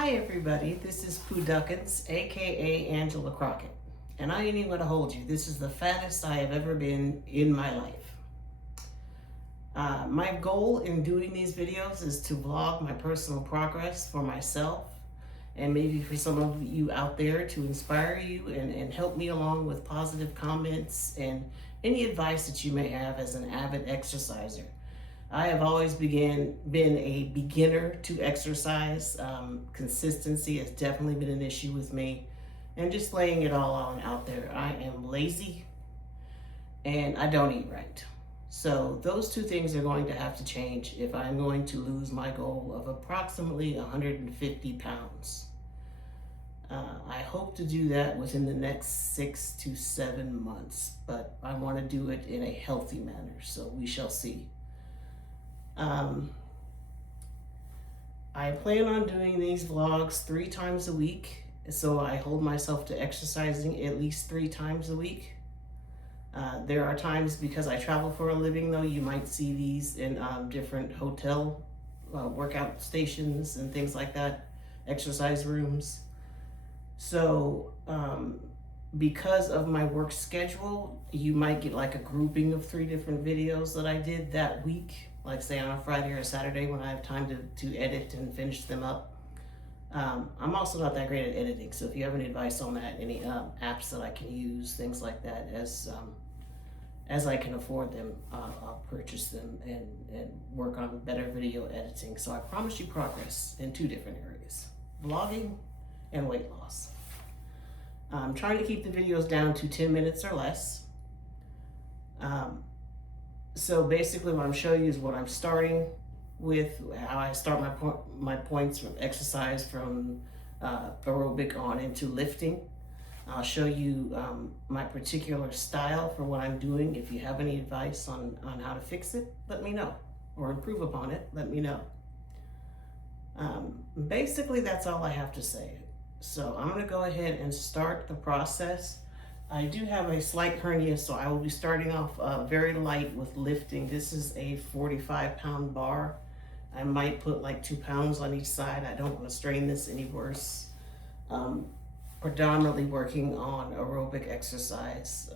Hi everybody, this is PooDuckins, aka Angela Crockett, and I ain't even gonna hold you. This is the fattest I have ever been in my life. My goal in doing these videos is to vlog my personal progress for myself and maybe for some of you out there to inspire you and help me along with positive comments and any advice that you may have as an avid exerciser. I have always been a beginner to exercise. Consistency has definitely been an issue with me. And just laying it all on out there, I am lazy and I don't eat right. So those two things are going to have to change if I'm going to lose my goal of approximately 150 pounds. I hope to do that within the next 6 to 7 months, but I want to do it in a healthy manner, so we shall see. I plan on doing these vlogs 3 times a week, so I hold myself to exercising at least 3 times a week. There are times, because I travel for a living though, you might see these in different hotel workout stations and things like that, exercise rooms. So because of my work schedule, you might get like a grouping of 3 different videos that I did that week, like say on a Friday or a Saturday when I have time to edit and finish them up. I'm also not that great at editing, so if you have any advice on that, any apps that I can use, things like that, as I can afford them, I'll purchase them and work on better video editing. So I promise you progress in 2 different areas, vlogging and weight loss. I'm trying to keep the videos down to 10 minutes or less. So basically what I'm showing you is what I'm starting with, how I start my points from exercise, from aerobic on into lifting. I'll show you my particular style for what I'm doing. If you have any advice on how to fix it, let me know, or improve upon it, let me know. Basically that's all I have to say. So I'm going to go ahead and start the process. I do have a slight hernia, so I will be starting off very light with lifting. This is a 45-pound bar. I might put like 2 pounds on each side. I don't want to strain this any worse. Predominantly working on aerobic exercise.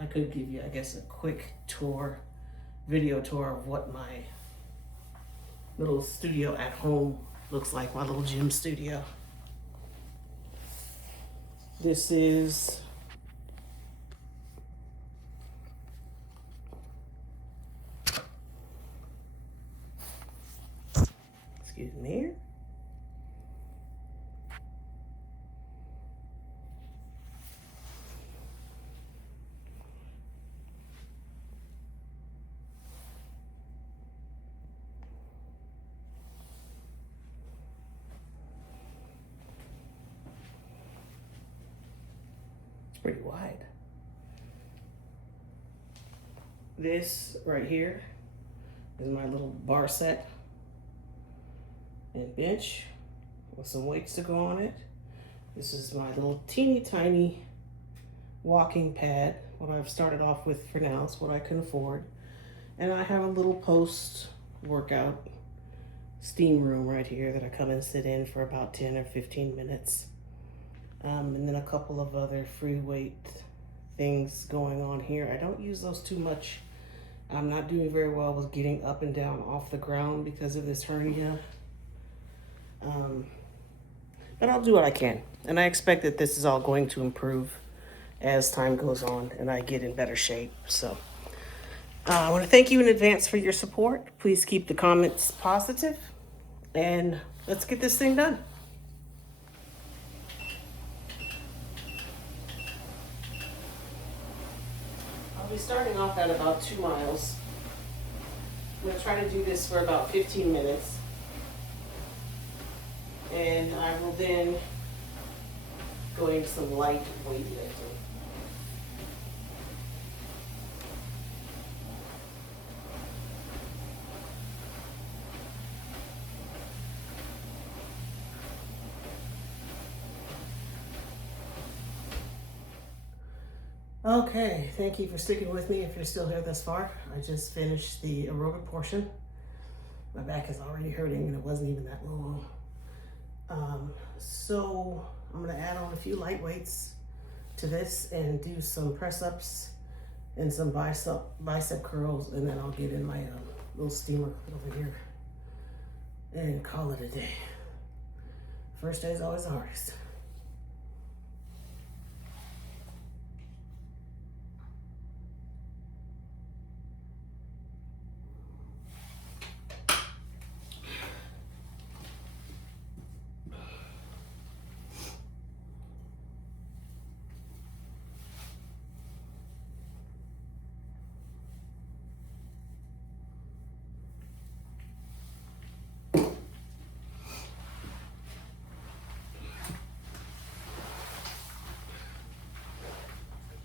I could give you, I guess, a quick tour, video tour of what my little studio at home looks like, my little gym studio. This is excuse me here. It's pretty wide. This right here is my little bar set and bench with some weights to go on it. This is my little teeny tiny walking pad, what I've started off with for now. It's what I can afford. And I have a little post workout steam room right here that I come and sit in for about 10 or 15 minutes. And then a couple of other free weight things going on here. I don't use those too much. I'm not doing very well with getting up and down off the ground because of this hernia. But I'll do what I can. And I expect that this is all going to improve as time goes on and I get in better shape. So I want to thank you in advance for your support. Please keep the comments positive and let's get this thing done. I'll be starting off at about 2 miles. I'm going to try to do this for about 15 minutes. And I will then go into some light weightlifting. Okay, thank you for sticking with me if you're still here this far. I just finished the aerobic portion. My back is already hurting and it wasn't even that long. So I'm gonna add on a few light weights to this and do some press ups and some bicep curls, and then I'll get in my little steamer over here and call it a day. First day is always the hardest.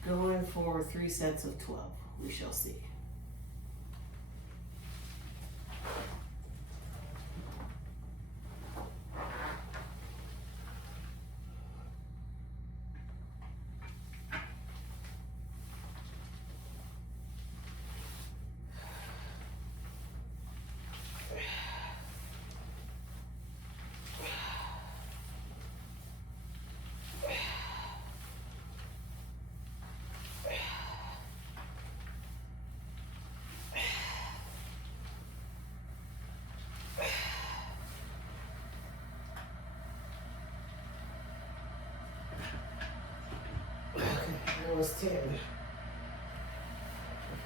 Going for 3 sets of 12. We shall see. That was 10. If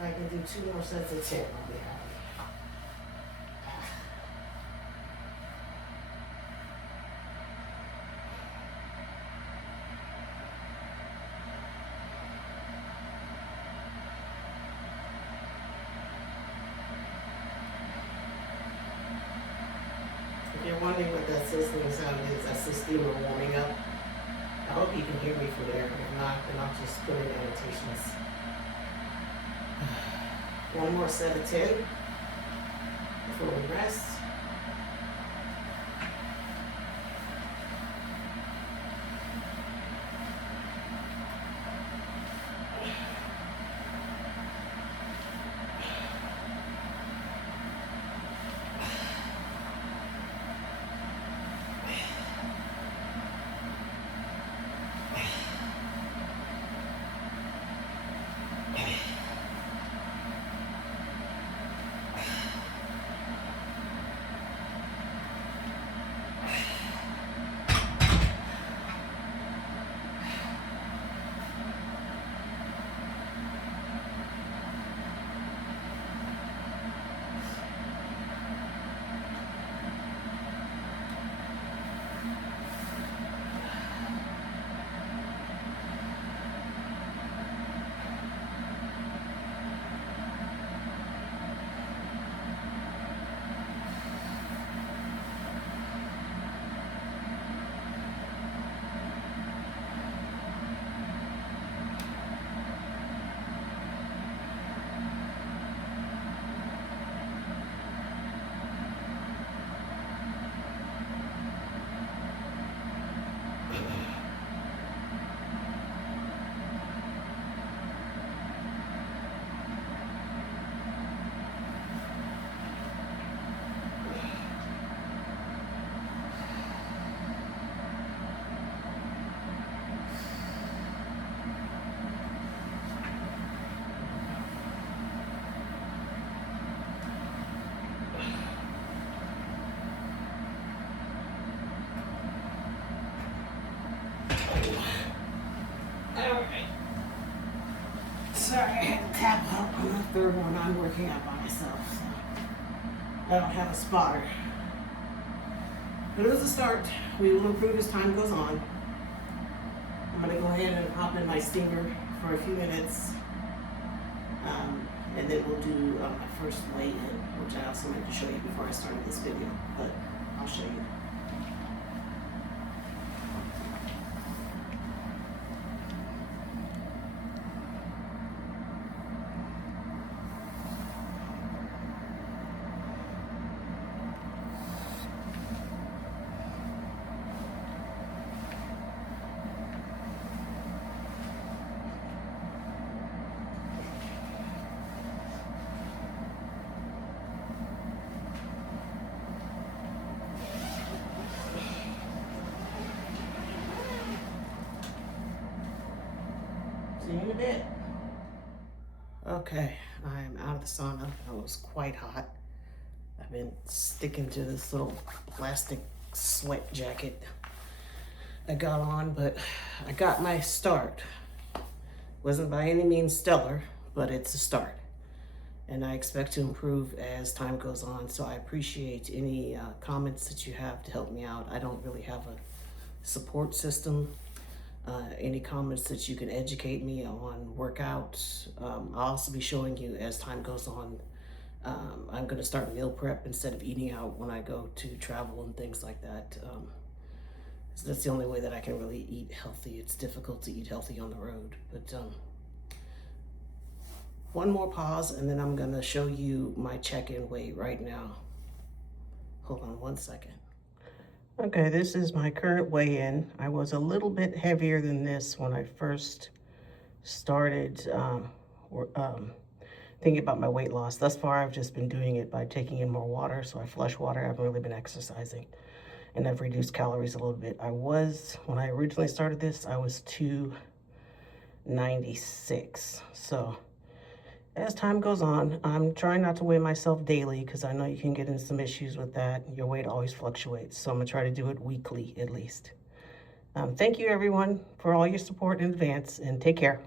I can do 2 more sets of 10, I'll be happy. If you're wondering what that sizzling sound is, that's the steamer warming up. I hope you can hear me from there. If not, then I'll just put in annotations. 1 more set of 10 before we rest. Sorry, I had to tap out on the third one. I'm working out by myself, so I don't have a spotter. But it was a start. We will improve as time goes on. I'm gonna go ahead and hop in my steamer for a few minutes, and then we'll do my first weigh-in, which I also meant to show you before I started this video, but I'll show you. in a bit. Okay, I'm out of the sauna. That was quite hot. I've been sticking to this little plastic sweat jacket I got on, but I got my start. Wasn't by any means stellar, but it's a start. And I expect to improve as time goes on. So I appreciate any comments that you have to help me out. I don't really have a support system. Any comments that you can educate me on workouts. I'll also be showing you as time goes on. I'm going to start meal prep instead of eating out when I go to travel and things like that. So that's the only way that I can really eat healthy. It's difficult to eat healthy on the road. But one more pause, and then I'm gonna show you my check-in weight right now. Hold on one second. Okay, this is my current weigh-in. I was a little bit heavier than this when I first started thinking about my weight loss. Thus far, I've just been doing it by taking in more water, so I flush water. I haven't really been exercising, and I've reduced calories a little bit. When I originally started this, I was 296. So as time goes on, I'm trying not to weigh myself daily because I know you can get in some issues with that. Your weight always fluctuates, so I'm gonna try to do it weekly at least. Thank you everyone for all your support in advance, and take care.